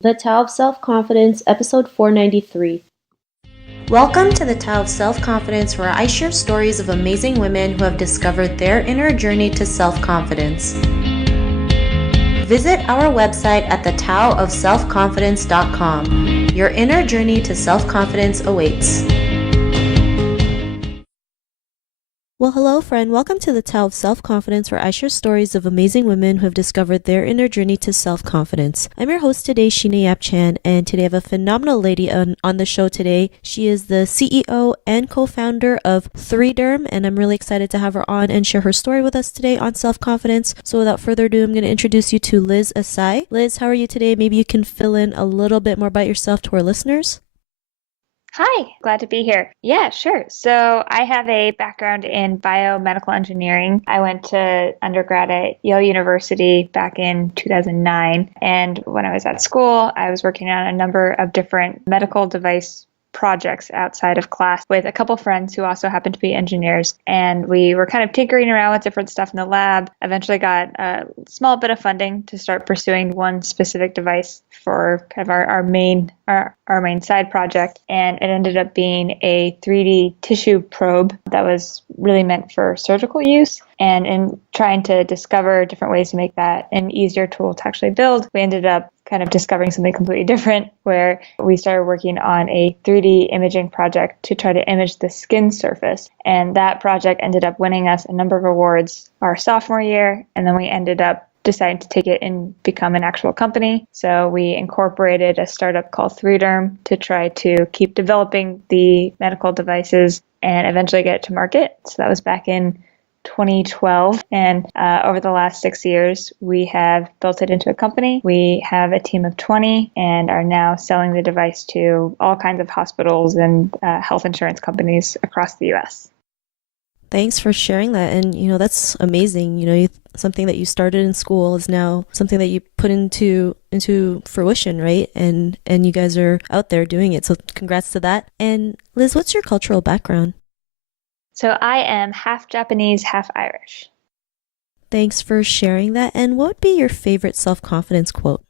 The Tao of Self-Confidence, episode 493. Welcome to the Tao of Self-Confidence, where I share stories of amazing women who have discovered their inner journey to self-confidence. Visit our website at thetaoofselfconfidence.com. Your inner journey to self-confidence awaits. Well, hello, friend. Welcome to the Tao of Self-Confidence, where I share stories of amazing women who have discovered their inner journey to self-confidence. I'm your host today, Sheena Yap Chan, and today I have a phenomenal lady on the show today. She is the CEO and co-founder of 3Derm, and I'm really excited to have her on and share her story with us today on self-confidence. So without further ado, I'm going to introduce you to Liz Asai. Liz, how are you today? Maybe you can fill in a little bit more about yourself to our listeners. Hi, glad to be here. Yeah, sure. So I have a background in biomedical engineering. I went to undergrad at Yale University back in 2009. And when I was at school, I was working on a number of different medical device projects outside of class with a couple friends who also happened to be engineers. And we were kind of tinkering around with different stuff in the lab, eventually got a small bit of funding to start pursuing one specific device for kind of our main side project. And it ended up being a 3D tissue probe that was really meant for surgical use. And in trying to discover different ways to make that an easier tool to actually build, we ended up kind of discovering something completely different, where we started working on a 3D imaging project to try to image the skin surface. And that project ended up winning us a number of awards our sophomore year. And then we ended up deciding to take it and become an actual company. So we incorporated a startup called 3Derm to try to keep developing the medical devices and eventually get it to market. So that was back in 2012. And over the last 6 years, we have built it into a company. We have a team of 20 and are now selling the device to all kinds of hospitals and health insurance companies across the US. Thanks for sharing that. And, that's amazing. Something that you started in school is now something that you put into fruition, right? And you guys are out there doing it. So congrats to that. And Liz, what's your cultural background? So I am half Japanese, half Irish. Thanks for sharing that. And what would be your favorite self-confidence quote?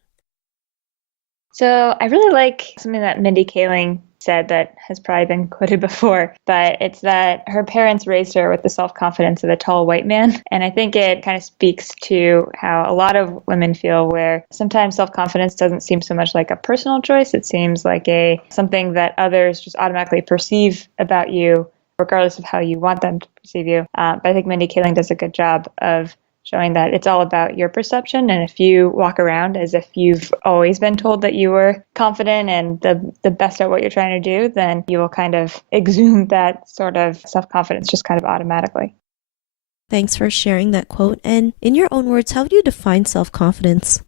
So I really like something that Mindy Kaling said that has probably been quoted before, but it's that her parents raised her with the self-confidence of a tall white man. And I think it kind of speaks to how a lot of women feel, where sometimes self-confidence doesn't seem so much like a personal choice. It seems like something that others just automatically perceive about you, regardless of how you want them to perceive you. But I think Mindy Kaling does a good job of showing that it's all about your perception. And if you walk around as if you've always been told that you were confident and the best at what you're trying to do, then you will kind of exude that sort of self-confidence just kind of automatically. Thanks for sharing that quote. And in your own words, how would you define self-confidence?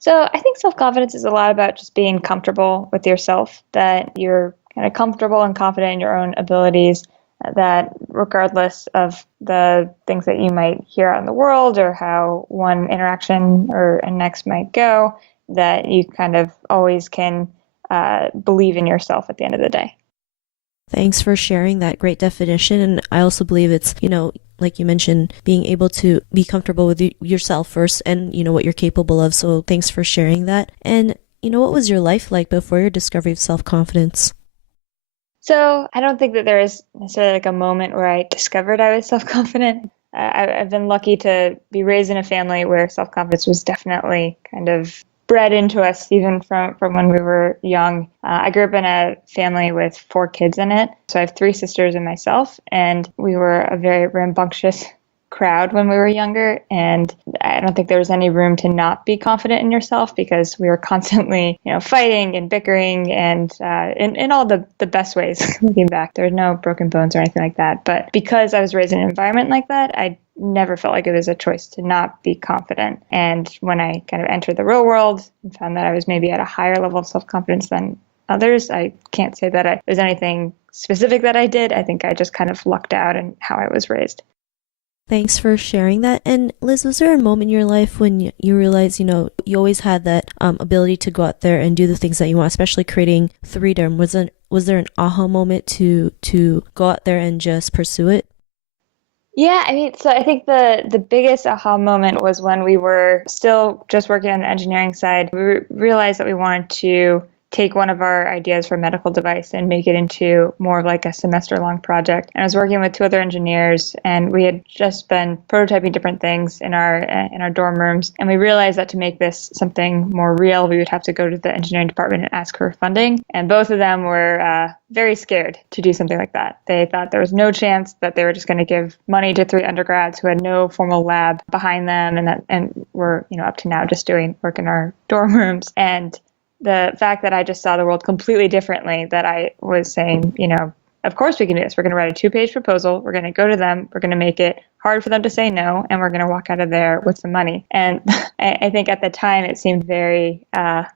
So I think self-confidence is a lot about just being comfortable with yourself, that you're kind of comfortable and confident in your own abilities, that regardless of the things that you might hear out in the world or how one interaction or next might go, that you kind of always can believe in yourself at the end of the day. Thanks for sharing that great definition. And I also believe it's, like you mentioned, being able to be comfortable with yourself first and, what you're capable of. So thanks for sharing that. And, what was your life like before your discovery of self-confidence? So I don't think that there is necessarily like a moment where I discovered I was self-confident. I've been lucky to be raised in a family where self-confidence was definitely kind of bred into us even from when we were young. I grew up in a family with 4 kids in it. So I have 3 sisters and myself, and we were a very rambunctious crowd when we were younger, and I don't think there was any room to not be confident in yourself, because we were constantly fighting and bickering, and in all the best ways. Looking back, there was no broken bones or anything like that, but because I was raised in an environment like that, I never felt like it was a choice to not be confident. And when I kind of entered the real world and found that I was maybe at a higher level of self-confidence than others, I can't say that there's anything specific that I did. I think I just kind of lucked out in how I was raised. Thanks for sharing that. And Liz, was there a moment in your life when you realized, you always had that ability to go out there and do the things that you want, especially creating 3Derm? Was there an aha moment to go out there and just pursue it? Yeah, I mean, so I think the biggest aha moment was when we were still just working on the engineering side. We realized that we wanted to take one of our ideas for a medical device and make it into more of like a semester-long project. And I was working with two other engineers, and we had just been prototyping different things in our dorm rooms. And we realized that to make this something more real, we would have to go to the engineering department and ask for funding. And both of them were very scared to do something like that. They thought there was no chance that they were just going to give money to three undergrads who had no formal lab behind them, and were up to now just doing work in our dorm rooms. And the fact that I just saw the world completely differently, that I was saying, of course we can do this. We're going to write a 2-page proposal. We're going to go to them. We're going to make it hard for them to say no, and we're going to walk out of there with some money. And I think at the time it seemed very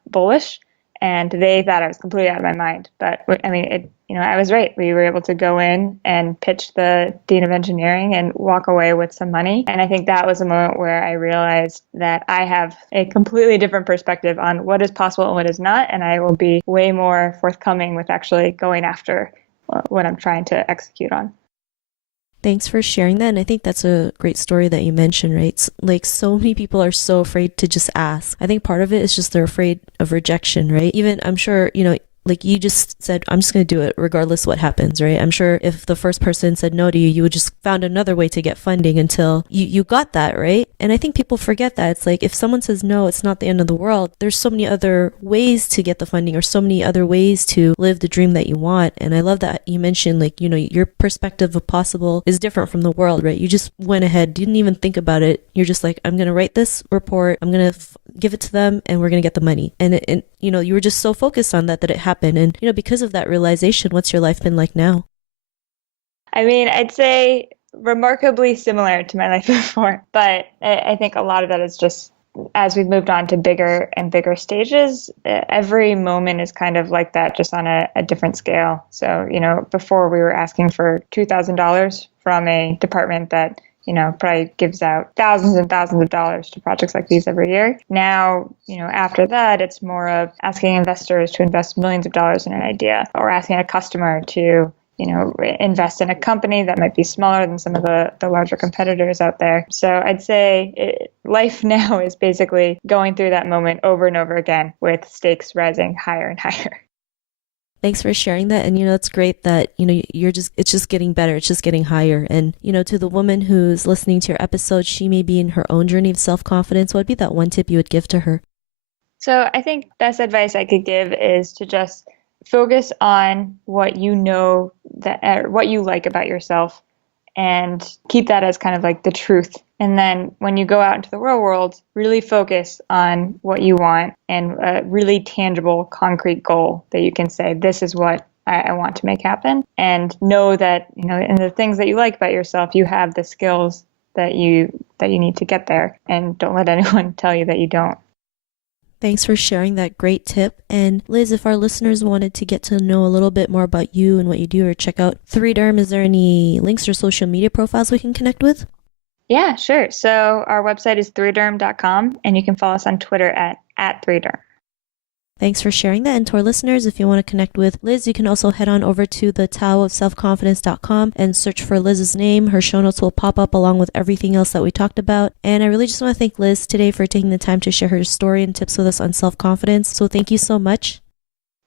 bullish, and they thought I was completely out of my mind. But I mean, I was right. We were able to go in and pitch the dean of engineering and walk away with some money. And I think that was a moment where I realized that I have a completely different perspective on what is possible and what is not. And I will be way more forthcoming with actually going after what I'm trying to execute on. Thanks for sharing that. And I think that's a great story that you mentioned, right? Like, so many people are so afraid to just ask. I think part of it is just they're afraid of rejection, right? Even I'm sure, like you just said, I'm just going to do it regardless what happens, right? I'm sure if the first person said no to you, you would just found another way to get funding until you got that, right? And I think people forget that. It's like, if someone says no, it's not the end of the world. There's so many other ways to get the funding, or so many other ways to live the dream that you want. And I love that you mentioned, like, your perspective of possible is different from the world, right? You just went ahead, didn't even think about it. You're just like, I'm going to write this report. I'm going to give it to them, and we're going to get the money. And you were just so focused on that it happened. And, because of that realization, what's your life been like now? I mean, I'd say remarkably similar to my life before, but I think a lot of that is just as we've moved on to bigger and bigger stages, every moment is kind of like that, just on a different scale. So, before we were asking for $2,000 from a department that probably gives out thousands and thousands of dollars to projects like these every year. Now, after that, it's more of asking investors to invest millions of dollars in an idea, or asking a customer to, invest in a company that might be smaller than some of the larger competitors out there. So I'd say life now is basically going through that moment over and over again, with stakes rising higher and higher. Thanks for sharing that. And, it's great that, it's just getting better. It's just getting higher. And, to the woman who's listening to your episode, she may be in her own journey of self-confidence. What would be that one tip you would give to her? So I think best advice I could give is to just focus on what what you like about yourself, and keep that as kind of like the truth. And then when you go out into the real world, really focus on what you want, and a really tangible, concrete goal that you can say, this is what I want to make happen. And know that, in the things that you like about yourself, you have the skills that you need to get there. And don't let anyone tell you that you don't. Thanks for sharing that great tip. And Liz, if our listeners wanted to get to know a little bit more about you and what you do, or check out 3Derm, is there any links or social media profiles we can connect with? Yeah, sure. So our website is 3derm.com, and you can follow us on Twitter at 3derm. Thanks for sharing that. And to our listeners, if you want to connect with Liz, you can also head on over to the Tao of SelfConfidence.com and search for Liz's name. Her show notes will pop up along with everything else that we talked about. And I really just want to thank Liz today for taking the time to share her story and tips with us on self-confidence. So thank you so much.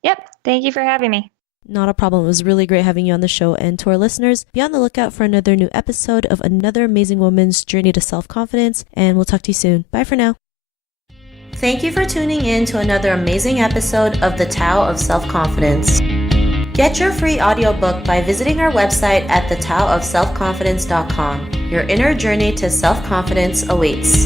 Yep. Thank you for having me. Not a problem. It was really great having you on the show. And to our listeners, be on the lookout for another new episode of another amazing woman's journey to self-confidence. And we'll talk to you soon. Bye for now. Thank you for tuning in to another amazing episode of the Tao of Self-Confidence. Get your free audiobook by visiting our website at thetaoofselfconfidence.com. Your inner journey to self-confidence awaits.